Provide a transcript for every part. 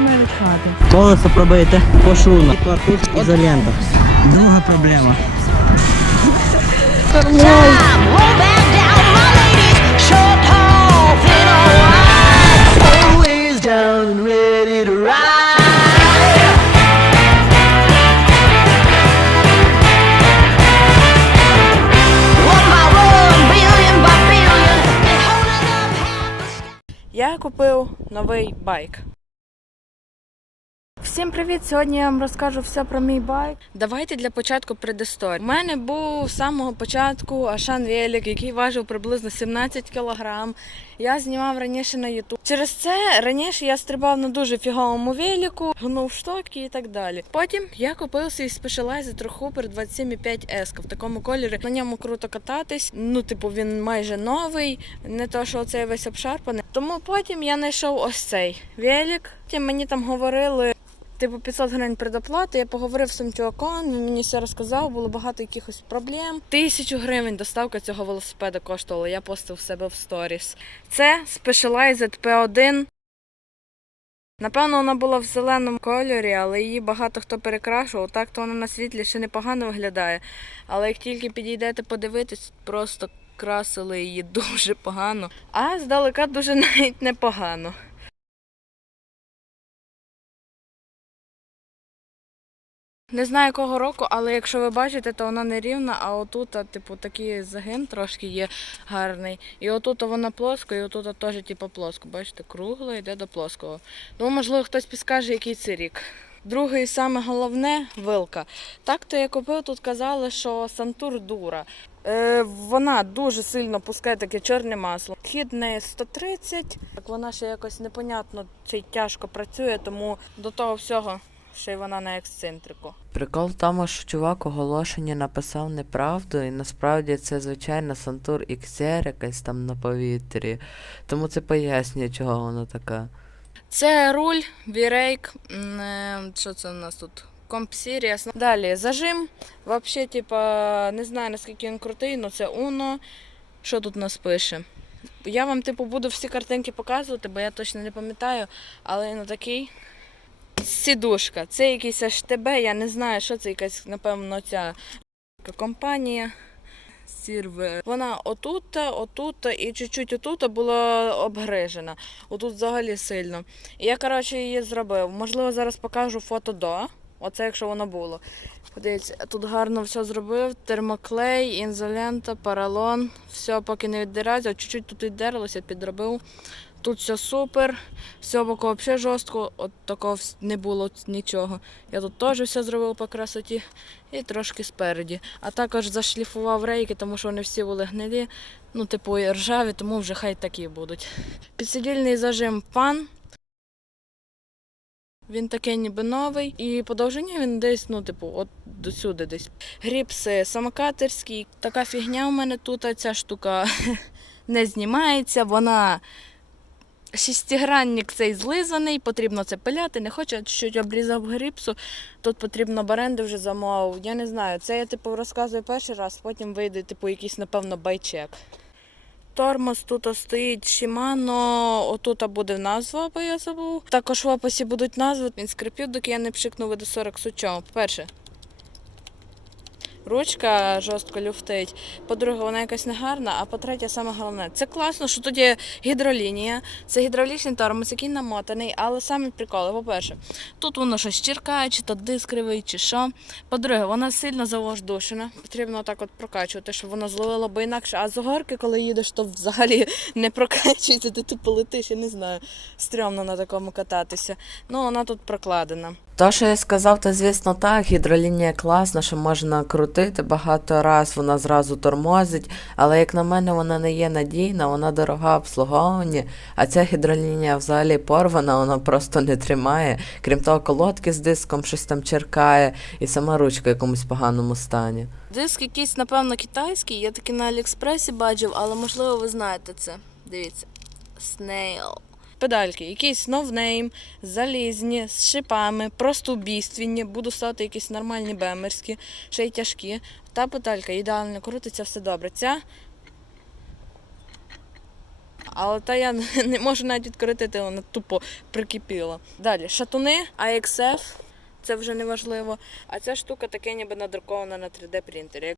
будемо рішати. Колесо пробите по шуму. Тут ізолента. Друга проблема. Я купив новий байк. Всім привіт! Сьогодні я вам розкажу все про мій байк. Давайте для початку предісторію. У мене був з самого початку Ашан Велик, який важив приблизно 17 кг. Я знімав раніше на YouTube. Через це раніше я стрибав на дуже фіговому велику, гнув штоки і так далі. Потім я купив свій Specialized Hooper 27,5 S в такому кольорі. На ньому круто кататись. Ну, типу, він майже новий, не то, що цей весь обшарпаний. Тому потім я знайшов ось цей велик. Потім мені там говорили. Типу 500 гривень предоплати, я поговорив з цим чуваком, він мені все розказав, було багато якихось проблем. Тисячу гривень доставка цього велосипеда коштувала, я постив в себе в сторіс. Це Specialized P1. Напевно, вона була в зеленому кольорі, але її багато хто перекрашував. Так то вона на світлі ще непогано виглядає. Але як тільки підійдете подивитись, просто красили її дуже погано. А здалека дуже навіть непогано. Не знаю якого року, але якщо ви бачите, то вона не рівна, а отут, типу, такий загин трошки є гарний. І отут вона плоска, і отут теж типу плоско. Бачите, кругло йде до плоского. Тому, можливо, хтось підскаже, який це рік. Другий саме головне вилка. Так то я купив, тут казали, що Сантур дура. Е, вона дуже сильно пускає таке чорне масло. Хід неї 130. Так вона ще якось непонятно чи тяжко працює, тому до того всього ще й вона на ексцентрику. Прикол в тому, що чувак оголошення написав неправду, і насправді це звичайна Сантур XR якась там на повітрі. Тому це пояснює, чого вона така. Це руль, вірейк. е, Що це у нас тут? Комп Series. Далі зажим. Взагалі, типа, не знаю наскільки він крутий, але це Uno. Що тут нас пише? Я вам, типу, буду всі картинки показувати, бо я точно не пам'ятаю, але він такий. Сідушка. Це якийсь HTB, я не знаю, що це якась, напевно, ця компанія. Сірве. Вона отут, отут і чуть-чуть отут була обгрижена. Отут взагалі сильно. І я, коротше, її зробив. Можливо, зараз покажу фото до. Оце якщо воно було. Подивіться, тут гарно все зробив. Термоклей, інзолента, паралон. Все, поки не віддирається. Чуть-чуть тут віддерлося, підробив. Тут все супер, все боку взагалі жорстко, от такого не було нічого. Я тут теж все зробив по красоті і трошки спереді. А також зашліфував рейки, тому що вони всі були гнилі, ну, типу, і ржаві, тому вже хай такі будуть. Підсидільний зажим пан. Він такий ніби новий. І по довжині він десь, ну, типу, от до сюди десь. Гріпси самокатерський. Така фігня у мене тут, ця штука не знімається, вона. Шістигранник цей злизаний, потрібно це пиляти. Не хочу, чуть обрізав гріпсу. Тут потрібно баренди вже замовив. Я не знаю. Це я типу розказую перший раз, потім вийде типу якийсь, напевно, байчек. Тормоз тут стоїть Shimano, отут буде назва, бо я забув. Також в описі будуть назви. Він скрипів, доки я не пшикнув до 40 сучом. По-перше, ручка жорстко люфтить. По-друге, вона якась негарна, а по-третє, саме головне, це класно, що тут є гідролінія, це гідравлічний тормоз, який намотаний, але саме приколи, по-перше, тут воно щось чіркає, чи то диск кривий, чи що. По-друге, вона сильно завождушена. Потрібно так от прокачувати, щоб воно зловило, бо інакше. А з горки, коли їдеш, то взагалі не прокачується, ти тупо летиш, я не знаю. Стрьомно на такому кататися. Ну, вона тут прокладена. То, що я сказав, то звісно так, гідролінія класна, що можна крутити багато раз, вона зразу тормозить, але як на мене, вона не є надійна, вона дорога в а ця гідролінія взагалі порвана, вона просто не тримає. Крім того, колодки з диском щось там черкає, і сама ручка в якомусь поганому стані. Диск якийсь, напевно, китайський. Я таки на Аліекспресі бачив, але можливо ви знаєте це. Дивіться. Snail. Педальки, якийсь новнейм, залізні, з шипами, просто убійственні. Буду ставити якісь нормальні бемерські, ще й тяжкі. Та педалька ідеально крутиться, все добре. Ця Але та я не можу навіть відкрити, вона тупо прикипіла. Далі шатуни, AXF, це вже не важливо. А ця штука таке ніби надрукована на 3D принтері.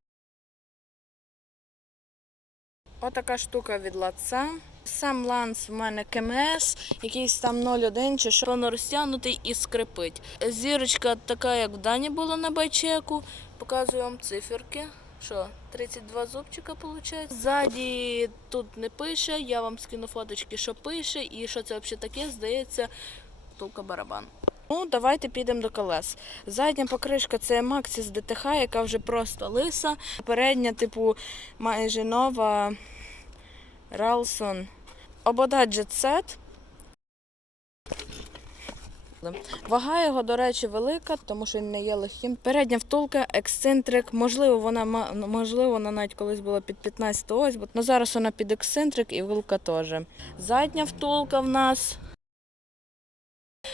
Отака штука від лаца. Сам ланц в мене КМС, якийсь там 0,1 чи що воно розтягнутий і скрипить. Зірочка така, як в Дані було на байчеку. Показую вам циферки. Що, 32 зубчика виходить. Ззаді тут не пише, я вам скину фоточки, що пише, і що це взагалі таке, здається, втулка барабан. Ну, давайте підемо до колес. Задня покришка це Maxxis DTH, яка вже просто лиса. Передня, типу, майже нова Ralson. Обода Jet Вага його, до речі, велика, тому що він не є легким. Передня втулка, ексцентрик. Можливо, вона можливо, вона навіть колись була під 15 ось, бо ну, зараз вона під ексцентрик і вилка теж. Задня втулка в нас.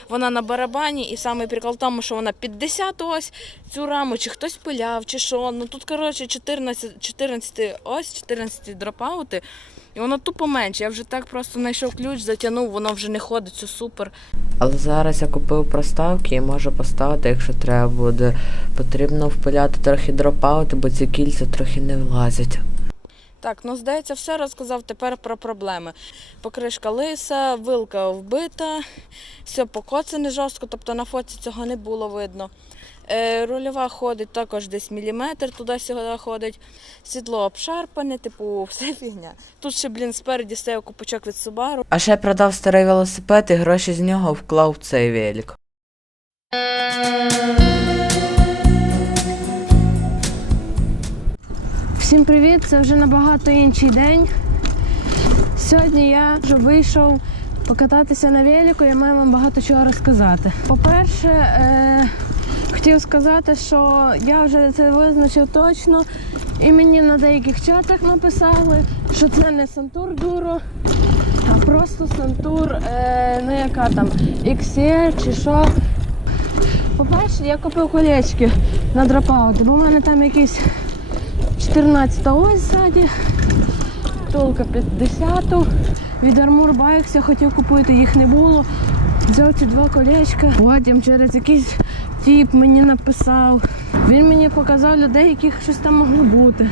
Вона на барабані, і самий прикол в тому, що вона під 10 ось цю раму, чи хтось пиляв, чи що. Ну тут, коротше, 14, 14 ось, 14 дропаути. І воно тупо менше. Я вже так просто знайшов ключ, затягнув, воно вже не ходить, це супер. Але зараз я купив проставки і можу поставити, якщо треба буде. Потрібно впиляти трохи дропаути, бо ці кільця трохи не влазять. Так, ну здається, все розказав тепер про проблеми. Покришка лиса, вилка вбита, все покоцане жорстко, тобто на фоці цього не було видно. Е, рульова ходить також десь міліметр, туди-сюди ходить. Сідло обшарпане, типу, все фігня. Тут ще, блін, спереді стояв купочок від Subaru. А ще продав старий велосипед і гроші з нього вклав в цей велик. Всім привіт! Це вже набагато інший день. Сьогодні я вже вийшов покататися на велику, я маю вам багато чого розказати. По-перше, е- хотів сказати, що я вже це визначив точно, і мені на деяких чатах написали, що це не Сантур Дуро, а просто Сантур, е- ну яка там, XR чи що. По-перше, я купив колечки на дропаут, бо в мене там якісь 14 ось ззаді, толка 50 Від Armour Bikes я хотів купити, їх не було. Взяв ці два колечка. Потім через якийсь тіп мені написав. Він мені показав людей, яких щось там могло бути.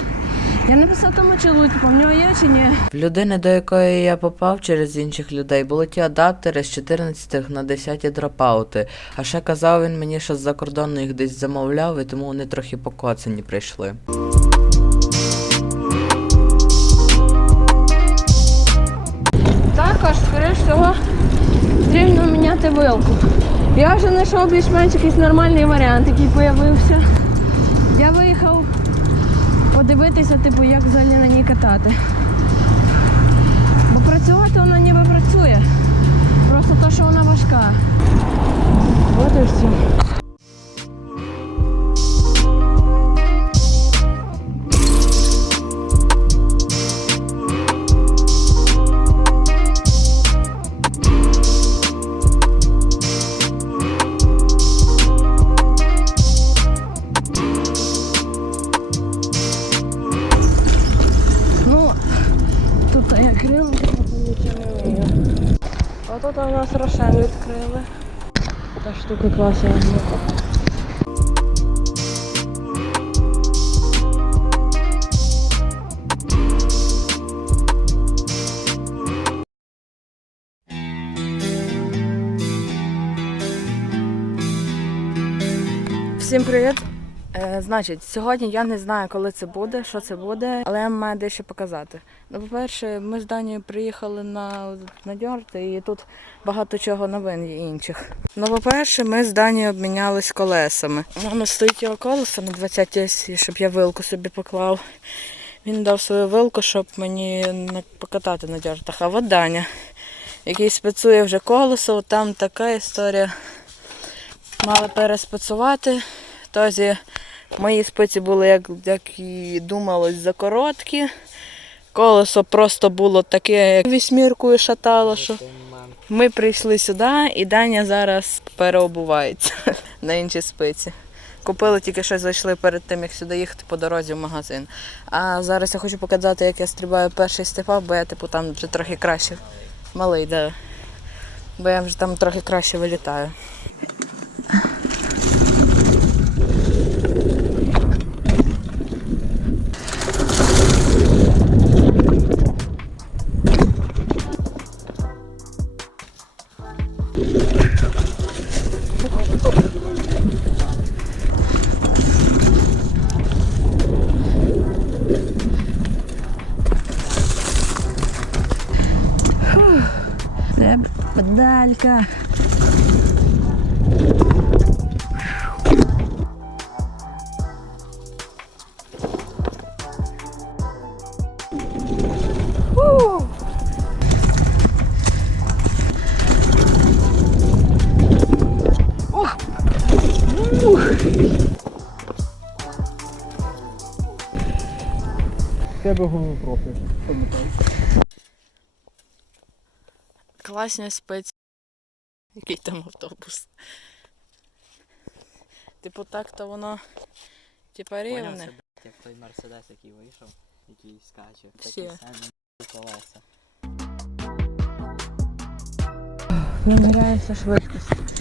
Я написав тому чоловіку, в нього є чи ні. В людини, до якої я попав через інших людей, були ті адаптери з 14 на 10 дропаути. А ще казав він мені, що з-за кордону їх десь замовляв, і тому вони трохи покоцані прийшли. Всього, потрібно міняти вилку. Я вже знайшов більш-менш якийсь нормальний варіант, який з'явився. Я виїхав подивитися, типу, як взагалі на ній катати. Бо працювати вона ніби працює. Просто то, що вона важка. От і все. Та штука класна. Всім привіт! Значить, сьогодні я не знаю, коли це буде, що це буде, але я маю дещо показати. Ну, по-перше, ми з Данією приїхали на, на Дьорт, і тут багато чого новин є інших. Ну, по-перше, ми з Данією обмінялись колесами. Воно стоїть його колесо на 20 осі, щоб я вилку собі поклав. Він дав свою вилку, щоб мені на- покатати на дьортах. А от Даня, який спецує вже колесо, там така історія. Мали переспецувати. Тозі мої спиці були, як, як і думалось, закороткі. Колесо просто було таке, як вісьміркою шатало. Що... Ми прийшли сюди, і Даня зараз переобувається на інші спиці. Купили тільки що зайшли перед тим, як сюди їхати по дорозі в магазин. А зараз я хочу показати, як я стрибаю перший степап, бо я типу там вже трохи краще. Малий, да. Бо я вже там трохи краще вилітаю. Медалька. Тебе голову профі. Класні спеці. Який там автобус. Типу так, то воно. Типа рівне. Як той мерседес, який вийшов, який скаче. Всі. Такий самий колеса. Виміряється швидкість.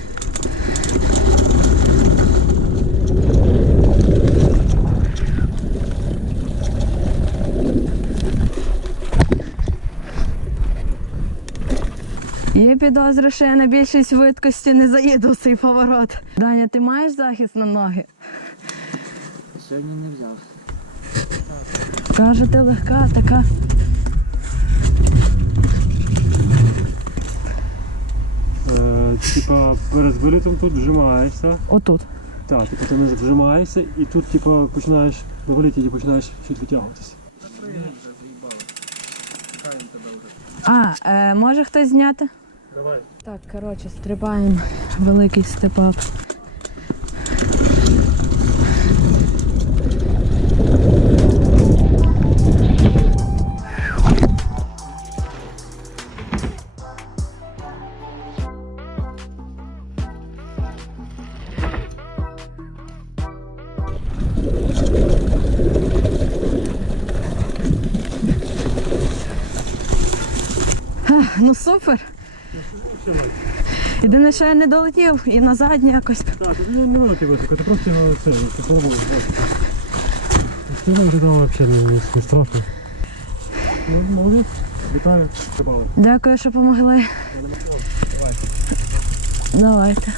Є підозра, що я на більшій швидкості не заїду в цей поворот. Даня, ти маєш захист на ноги? Сьогодні не взяв. Каже, ти легка, така. Е, Типа перед вилітом тут вжимаєшся. Отут. Так, типу ти не вжимаєшся і тут типу, починаєш на виліті і починаєш чуть витягуватися. А, е, може хтось зняти? Давай. Так, коротше, стрибаємо великий степап. Ну супер. Єдине, що я не долетів і назад якось. Так, тут не, не великий високо, ти просто його це, ти поломав. Стріляй тоді взагалі не, не, не страшно. Ну, молодець. Вітаю. Дякую, що допомогли. Давайте.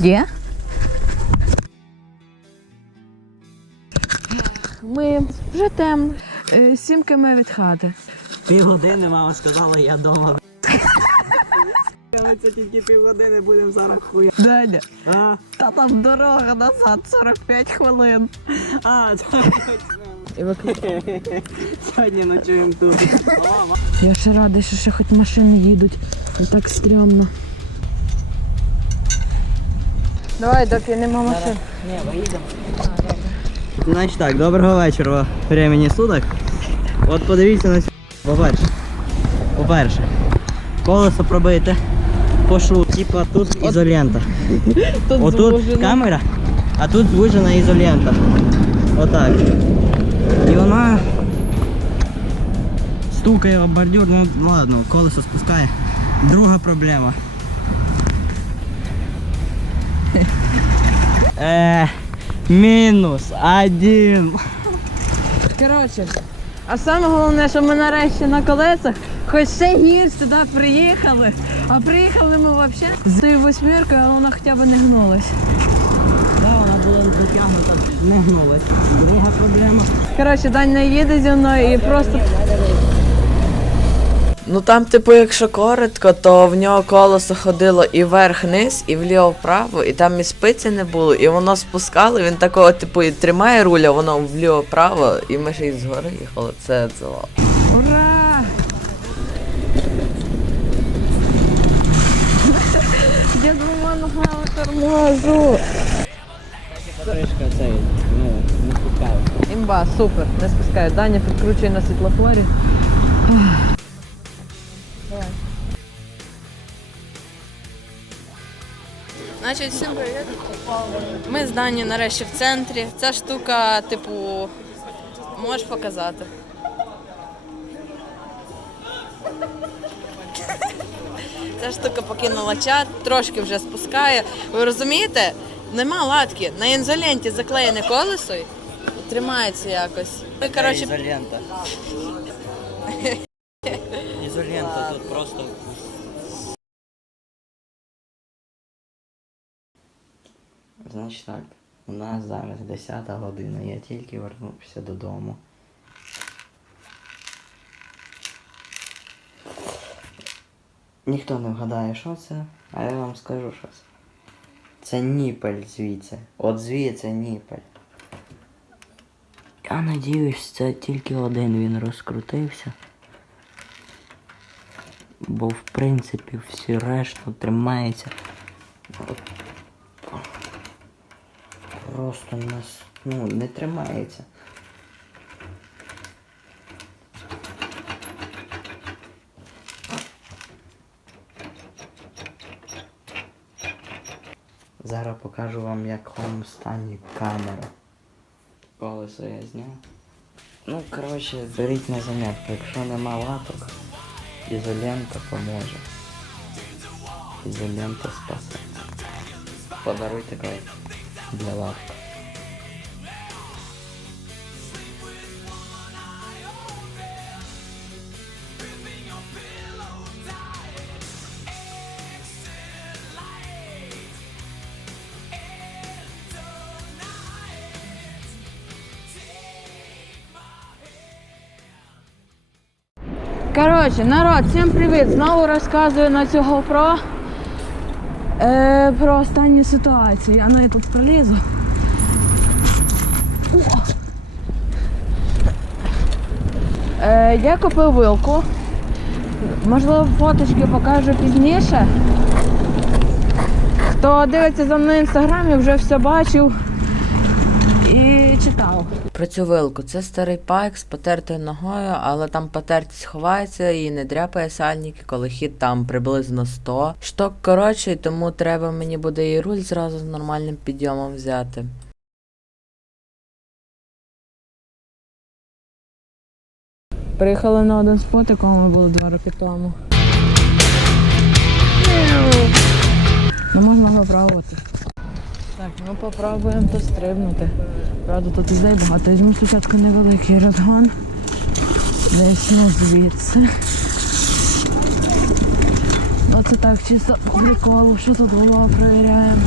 Є? Ми вже темно. Е, Сім км від хати. Півгодини мама сказала, я дома. Це тільки півгодини будемо зараз хуя. Дядя, А, та там дорога назад 45 хвилин. а, сьогодні ночуємо тут. Я ще радий, що ще хоч машини їдуть. Не так стрьомно. Давай, доки нема машин. Значить так, доброго вечора времени суток. От подивіться на. По-перше. По-перше. Колесо пробите. По шву, типа тут ізолента. Тут Отут камера, а тут звужена ізолента. Отак. І вона стукає об бордюр, ну ладно, колесо спускає. Друга проблема. Е, мінус один. Коротше, а саме головне, що ми нарешті на колесах, хоч ще гір сюди приїхали. А приїхали ми взагалі з цією восьміркою, але вона хоча б не гнулась. Да, вона була дотягнута, не гнулась. Друга проблема. Коротше, Даня їде зі мною і просто Ну там, типу, якщо коротко, то в нього колесо ходило і вверх-вниз, і вліво-вправо, і там і спиці не було, і воно спускало, він такого, типу, і тримає руля, воно вліво-вправо, і ми ще й згори їхали. Це дзело. ура! Я двома ногами тормозу. Цей, ну, не спускає. Імба, супер, не спускаю. Даня підкручує на світлофорі. Значить, всім привіт. Ми з Дані нарешті в центрі. Ця штука, типу, можеш показати. Ця штука покинула чат, трошки вже спускає. Ви розумієте? Нема латки. На інзоленті заклеєне колесо і тримається якось. Коротше. Ізолента Значить так, у нас зараз 10 година, я тільки вернувся додому. Ніхто не вгадає, що це, а я вам скажу, що це. Це ніпель звідси. От звідси ніпель. Я надіюсь, це тільки один він розкрутився. Бо в принципі всі решту тримається. Просто нас ну, не тримається. Зараз покажу вам, в якому стані камера. Колесо я зняв. Ну, коротше, беріть на заметку. Якщо нема лапок, ізолента поможе. Ізолента спасе. Подаруйте клей для лапок. Коротше, народ, всім привіт! Знову розказую на цю GoPro е, про останню ситуацію. Я ну, я тут пролізу. Е, я купив вилку. Можливо, фоточки покажу пізніше. Хто дивиться за мною в інстаграмі, вже все бачив і читав. Про цю вилку. Це старий пайк з потертою ногою, але там потертість ховається і не дряпає сальники, коли хід там приблизно 100. Шток коротший, тому треба мені буде і руль зразу з нормальним підйомом взяти. Приїхали на один спот, якому ми були два роки тому. Ну можна попробувати. Так, ми попробуємо пострибнути. Правда, тут людей багато. Візьму спочатку невеликий розгон. Десь ну звідси. Оце так, чисто по приколу, що тут було, перевіряємо.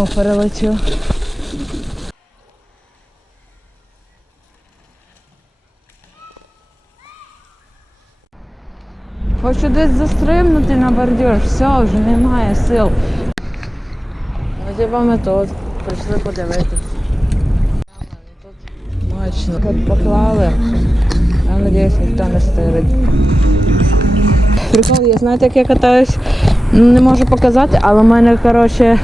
Думав, перелечу. Хочу десь застрибнути на бордюр, все, вже немає сил. Типа ми тут. Прийшли подивитися. Тут Мощно. Тут поклали. Я надіюсь, ніхто не стирить. Прикол, я знаєте, як я катаюсь? Ну, Не можу показати, але в мене, коротше,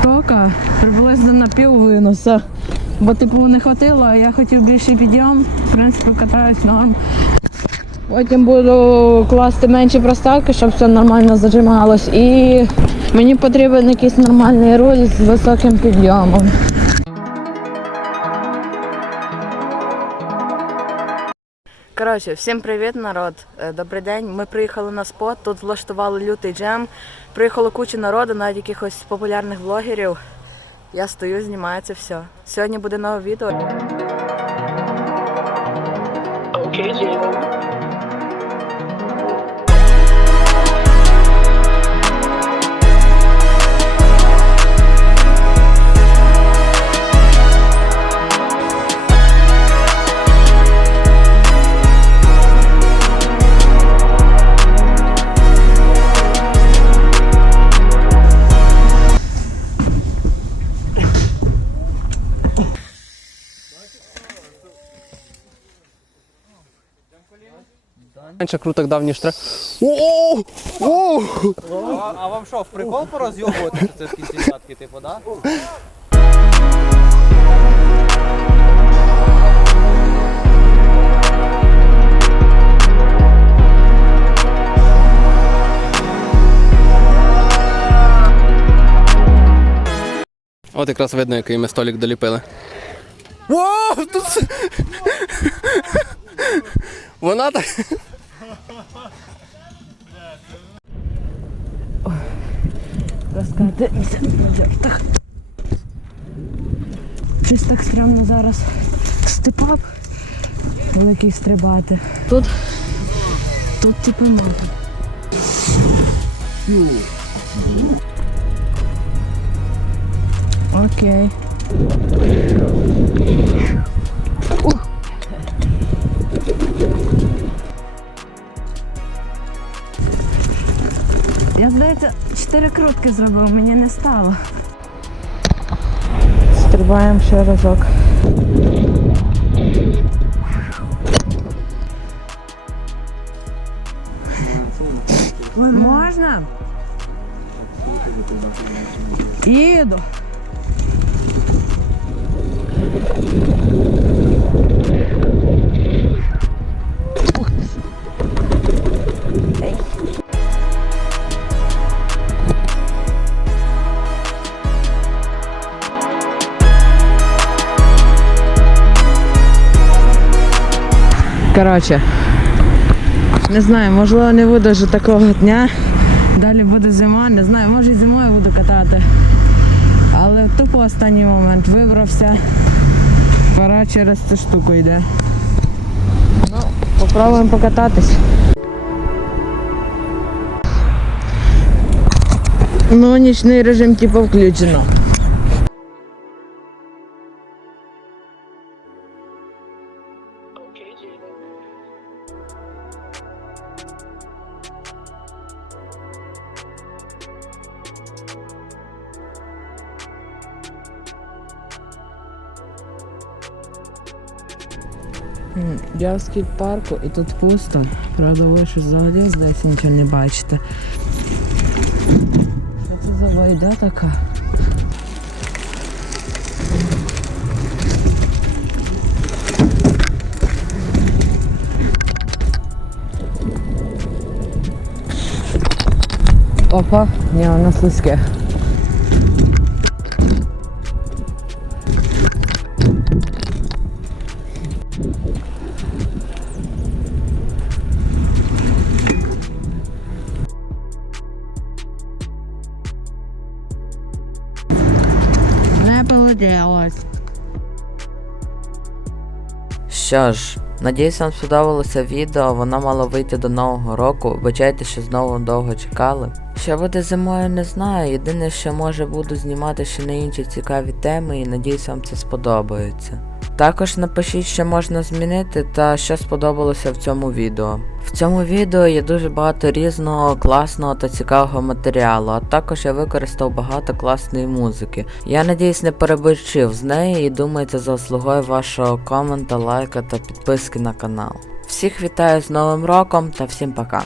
штока приблизно на пів виноса. Бо типу не хватило, а я хотів більший підйом. В принципі, катаюсь норм. Потім буду класти менші проставки, щоб все нормально зажималось. І мені потрібен якийсь нормальний руль з високим підйомом. Коротше, всім привіт, народ. Е, Добрий день. Ми приїхали на спот. Тут влаштували лютий джем. Приїхало куча народу, навіть якихось популярних блогерів. Я стою, знімаю це все. Сьогодні буде нове відео. Менше круток дав, ніж треба. О! О! А, а вам що, в прикол порозйобувати це в кінці катки, типу, да? От якраз видно, який ми столик доліпили. Вау! Тут... Вона так. Розкатимося на джертах. Щось так стрімно зараз степап великий стрибати. Тут, тут типу можна. Окей. Ух. Я, здається, чотири крутки зробив, мені не стало. Стрибаємо ще разок. Можна? Їду. Коротше, не знаю, можливо, не буде вже такого дня. Далі буде зима, не знаю, може і зимою буду катати. Але тупо останній момент вибрався. Пора через цю штуку йде. Ну, попробуємо покататись. Ну, нічний режим типу включено. Я в скейт-парку і тут пусто. Правда, ви що взагалі здесь нічого не бачите. Що це за вайда така? Опа, ні, воно слизьке. Що ж, надіюсь, вам сподобалося відео, воно мало вийти до нового року. Вибачайте, що знову довго чекали. Що буде зимою, не знаю. Єдине, що може буду знімати ще на інші цікаві теми, і надіюсь, вам це сподобається. Також напишіть, що можна змінити та що сподобалося в цьому відео. В цьому відео є дуже багато різного класного та цікавого матеріалу, а також я використав багато класної музики. Я надіюсь, не переборчив з нею і думаю, це заслугою вашого комента, лайка та підписки на канал. Всіх вітаю з Новим роком та всім пока!